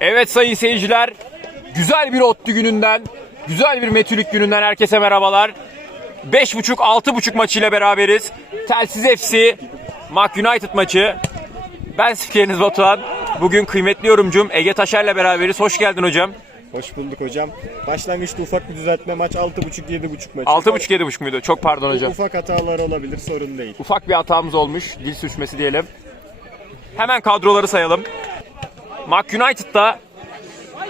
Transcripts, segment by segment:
Evet sayın seyirciler, güzel bir ODTÜ gününden, güzel bir Metülük gününden herkese merhabalar. 5.5-6.5 maçıyla beraberiz. Telsiz FC, Mac United maçı. Ben spikeriniz Batuhan. Bugün kıymetli yorumcum Ege Taşer'le beraberiz. Hoş geldin hocam. Hoş bulduk hocam. Başlangıçta ufak bir düzeltme maç 6.5-7.5 maçı. 6.5-7.5 muydu? Çok pardon hocam. Ufak hatalar olabilir sorun değil. Ufak bir hatamız olmuş. Dil sürçmesi diyelim. Hemen kadroları sayalım. Mac United'da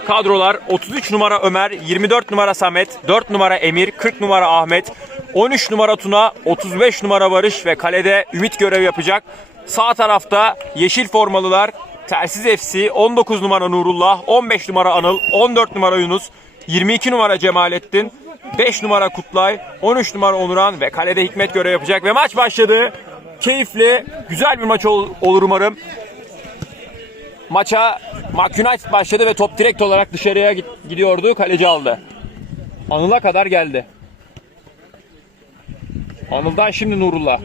kadrolar 33 numara Ömer, 24 numara Samet, 4 numara Emir, 40 numara Ahmet, 13 numara Tuna, 35 numara Barış ve kalede Ümit görev yapacak. Sağ tarafta yeşil formalılar Telsiz FC, 19 numara Nurullah, 15 numara Anıl, 14 numara Yunus, 22 numara Cemalettin, 5 numara Kutlay, 13 numara Onuran ve kalede Hikmet görev yapacak ve maç başladı. Keyifli, güzel bir maç ol- olur umarım. Maça Mac United başladı ve top direkt olarak dışarıya gidiyordu. Kaleci aldı. Anıl'a kadar geldi. Anıl'dan şimdi Nurullah.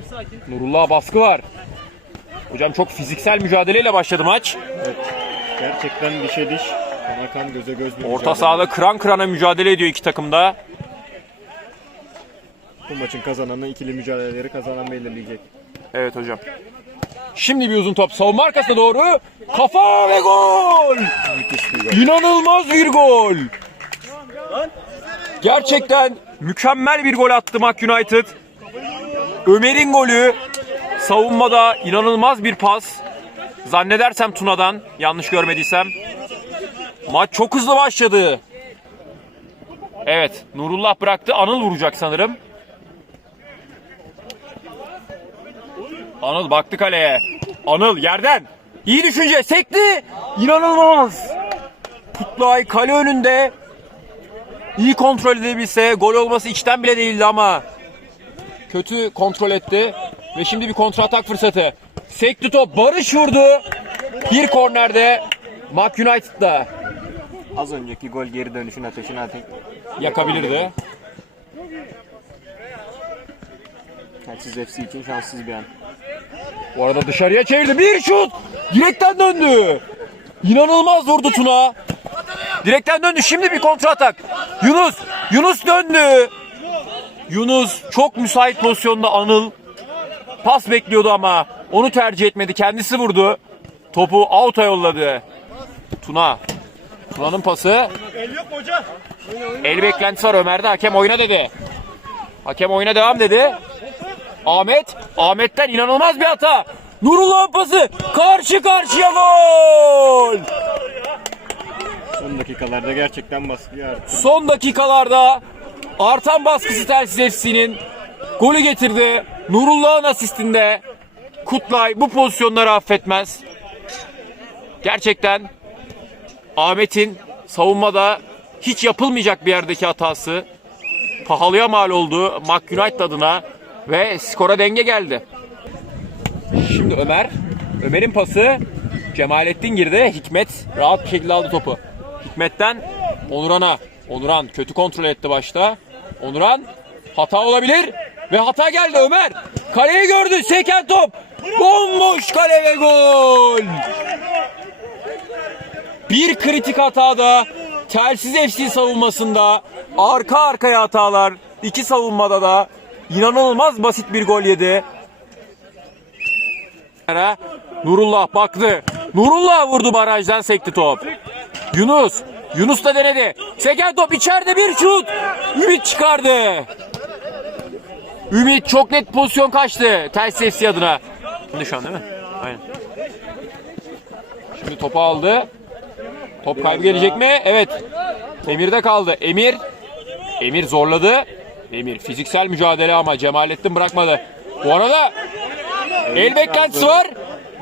Nurullah'a baskı var. Hocam çok fiziksel mücadeleyle başladı maç. Gerçekten dişe diş. Kana kan göze göz bir Orta mücadele. sahada kıran kırana mücadele ediyor iki takımda. Bu maçın kazananı ikili mücadeleleri kazanan belirleyecek. Evet hocam. Şimdi bir uzun top savunma arkasına doğru. Kafa ve gol! İnanılmaz bir gol. Gerçekten mükemmel bir gol attı Mac United. Ömer'in golü savunmada inanılmaz bir pas. Zannedersem Tuna'dan yanlış görmediysem. Maç çok hızlı başladı. Evet Nurullah bıraktı. Anıl vuracak sanırım. Anıl baktı kaleye. Anıl yerden. İyi düşünce sekti. İnanılmaz. Kutlay kale önünde iyi kontrol edebilse gol olması içten bile değildi ama kötü kontrol etti ve şimdi bir kontratak fırsatı. Sekti top Barış vurdu. Bir kornerde Mac United'da Az önceki gol geri dönüşün ateşine ateş. yakabilirdi. Telsiz FC için şanssız bir an. Bu arada dışarıya çevirdi. Bir şut. Direkten döndü. İnanılmaz vurdu Tuna. Direkten döndü. Şimdi bir kontra atak. Yunus. Yunus döndü. Yunus çok müsait pozisyonda Anıl. Pas bekliyordu ama onu tercih etmedi. Kendisi vurdu. Topu out'a yolladı. Tuna. Tuna'nın pası. El beklentisi var Ömer'de. Hakem oyna dedi. Hakem oyuna devam dedi. Ahmet, Ahmet'ten inanılmaz bir hata. Nurullah'ın pası karşı karşıya gol. Son dakikalarda gerçekten baskıyı arttı. Son dakikalarda artan baskısı Telsiz FC'nin golü getirdi. Nurullah'ın asistinde Kutlay bu pozisyonları affetmez. Gerçekten Ahmet'in savunmada hiç yapılmayacak bir yerdeki hatası pahalıya mal oldu Mac United adına ve skora denge geldi. Şimdi Ömer, Ömer'in pası Cemalettin girdi. Hikmet rahat bir şekilde aldı topu. Hikmet'ten Onuran'a. Onuran kötü kontrol etti başta. Onuran hata olabilir ve hata geldi Ömer. Kaleyi gördü. Seken top. Bomboş kale ve gol. Bir kritik hatada Telsiz FC savunmasında arka arkaya hatalar. iki savunmada da inanılmaz basit bir gol yedi. Nurullah baktı. Nurullah vurdu barajdan sekti top. Yunus. Yunus da denedi. Seken top içeride bir şut. Ümit çıkardı. Ümit çok net pozisyon kaçtı. Telsiz FC adına. Şimdi şu an değil mi? Aynen. Şimdi topu aldı. Top kaybı gelecek mi? Evet. Emir'de kaldı. Emir. Emir zorladı. Emir fiziksel mücadele ama Cemalettin bırakmadı. Bu arada el beklentisi var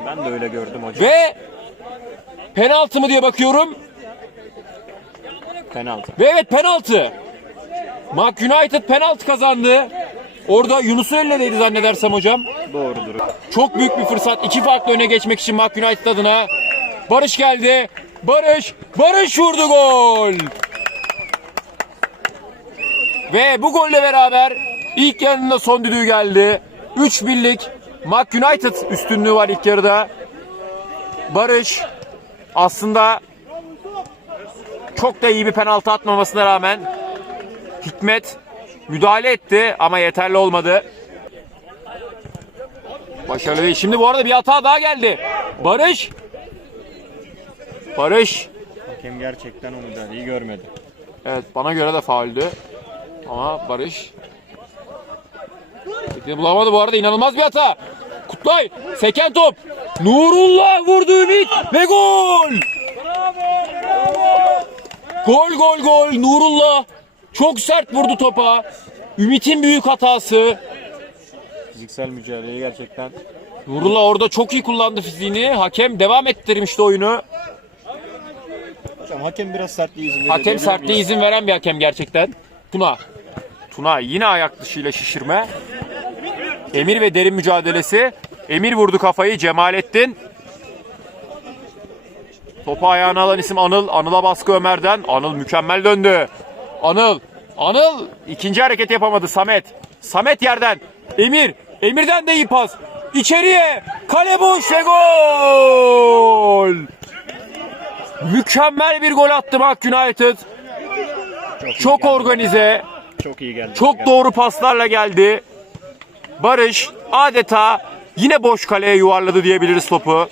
Ben de öyle gördüm hocam. ve penaltı mı diye bakıyorum. Penaltı. Ve evet penaltı. Mac United penaltı kazandı. Orada Yunus'un elindeydi zannedersem hocam. Doğrudur. Çok büyük bir fırsat. İki farklı öne geçmek için Mac United adına. Barış geldi. Barış. Barış vurdu gol. Ve bu golle beraber ilk yarının son düdüğü geldi. 3 birlik Mac United üstünlüğü var ilk yarıda. Barış aslında çok da iyi bir penaltı atmamasına rağmen Hikmet müdahale etti ama yeterli olmadı. Başarılı değil. Şimdi bu arada bir hata daha geldi. Barış. Barış. Hakem gerçekten o müdahaleyi görmedi. Evet bana göre de fauldü. Ama Barış. Dedi bulamadı bu arada inanılmaz bir hata. Kutlay seken top. Nurullah vurdu Ümit ve gol. Gol gol gol Nurullah. Çok sert vurdu topa. Ümit'in büyük hatası. Fiziksel mücadeleyi gerçekten Nurullah orada çok iyi kullandı fiziğini. Hakem devam ettirmişti oyunu. Hocam hakem biraz sertliği izin veriyor. Hakem sertliğe izin veren bir hakem gerçekten. Tuna. Tuna yine ayak dışıyla şişirme. Emir ve derin mücadelesi. Emir vurdu kafayı Cemalettin. Topu ayağına alan isim Anıl. Anıl'a baskı Ömer'den. Anıl mükemmel döndü. Anıl. Anıl ikinci hareket yapamadı Samet. Samet yerden. Emir. Emir'den de iyi pas. İçeriye. Kale boş ve gol. Mükemmel bir gol attı Bak United. Çok organize, Çok iyi geldi. çok doğru paslarla geldi. Barış adeta yine boş kaleye yuvarladı diyebiliriz topu.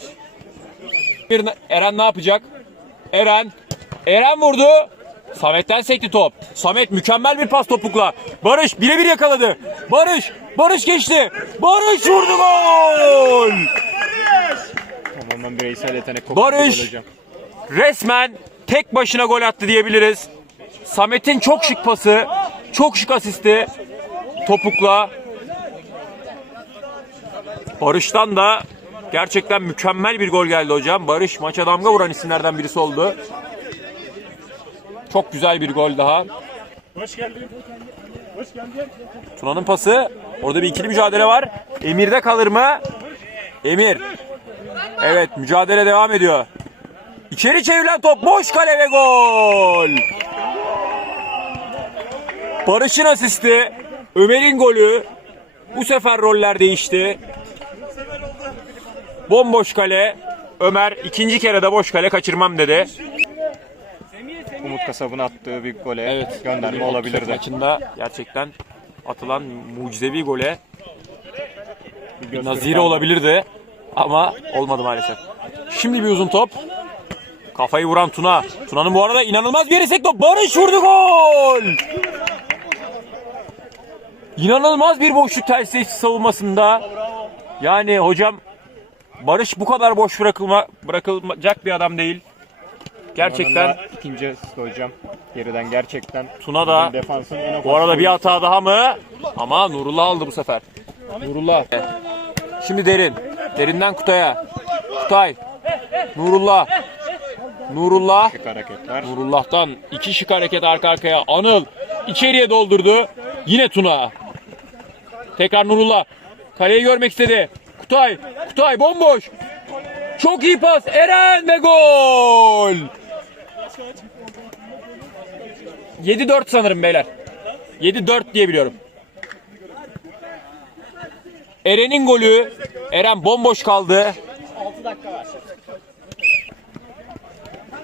Bir- Eren ne yapacak? Eren, Eren vurdu. Samet'ten sekti top. Samet mükemmel bir pas topukla. Barış birebir yakaladı. Barış, Barış geçti. Barış vurdu gol. Tamamen bireysel yetenek Barış. resmen tek başına gol attı diyebiliriz. Samet'in çok şık pası, çok şık asisti topukla. Barış'tan da gerçekten mükemmel bir gol geldi hocam. Barış maça damga vuran isimlerden birisi oldu. Çok güzel bir gol daha. Hoş geldin. Hoş geldin. Tuna'nın pası. Orada bir ikili mücadele var. Emir'de kalır mı? Emir. Evet mücadele devam ediyor. İçeri çevrilen top boş kale ve gol. Barış'ın asisti. Ömer'in golü. Bu sefer roller değişti. Bomboş kale. Ömer ikinci kere de boş kale kaçırmam dedi. Umut Kasab'ın attığı bir gole Evet. gönderme olabilirdi. Maçında gerçekten atılan mucizevi gole Bir nazire olabilirdi ama olmadı maalesef. Şimdi bir uzun top. Kafayı vuran Tuna. Tuna'nın bu arada inanılmaz bir yeri top. Barış vurdu gol. İnanılmaz bir boşluk tersi savunmasında. Yani hocam Barış bu kadar boş bırakılma bırakılacak bir adam değil. Gerçekten ikinci asisti hocam. Geriden gerçekten. Tuna da defansın en Bu arada bir hata daha mı? Ama Nurullah aldı bu sefer. Nurullah. Şimdi Derin. Derinden Kutay'a. Kutay. Nurullah. Nurullah. oyuncu hareketler. Nurullah'tan iki şık hareket arka arkaya. Anıl içeriye doldurdu. Yine Tuna. Tekrar Nurullah. Kaleyi görmek istedi. Kutay. Kutay bomboş. Çok iyi pas. Eren ve gol. 7-4 sanırım beyler. 7-4 diye biliyorum. Eren'in golü. Eren bomboş kaldı.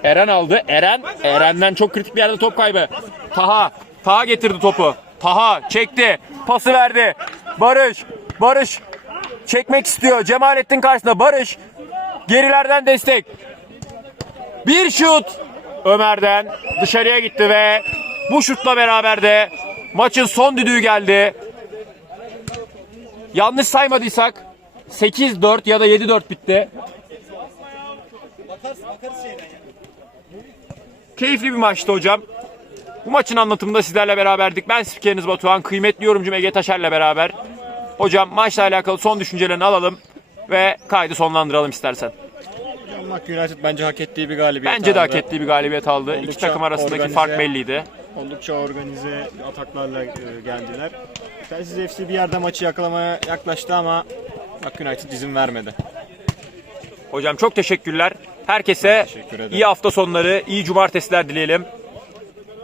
Eren aldı. Eren, Eren'den çok kritik bir yerde top kaybı. Taha, Taha getirdi topu. Taha çekti, pası verdi. Barış, Barış çekmek istiyor. Cemalettin karşısında Barış. Gerilerden destek. Bir şut Ömer'den dışarıya gitti ve bu şutla beraber de maçın son düdüğü geldi. Yanlış saymadıysak 8-4 ya da 7-4 bitti. Keyifli bir maçtı hocam. Bu maçın anlatımında sizlerle beraberdik. Ben spikeriniz Batuhan, kıymetli yorumcum Ege Taşer'le beraber. Hocam maçla alakalı son düşüncelerini alalım ve kaydı sonlandıralım istersen. Mak United bence hak ettiği bir galibiyet Bence de hak ettiği bir galibiyet aldı. İki Oldukça takım arasındaki organize. fark belliydi. Oldukça organize ataklarla e, geldiler. Telsiz FC bir yerde maçı yakalamaya yaklaştı ama Mak United izin vermedi. Hocam çok teşekkürler. Herkese teşekkür ederim. iyi hafta sonları, iyi cumartesiler dileyelim.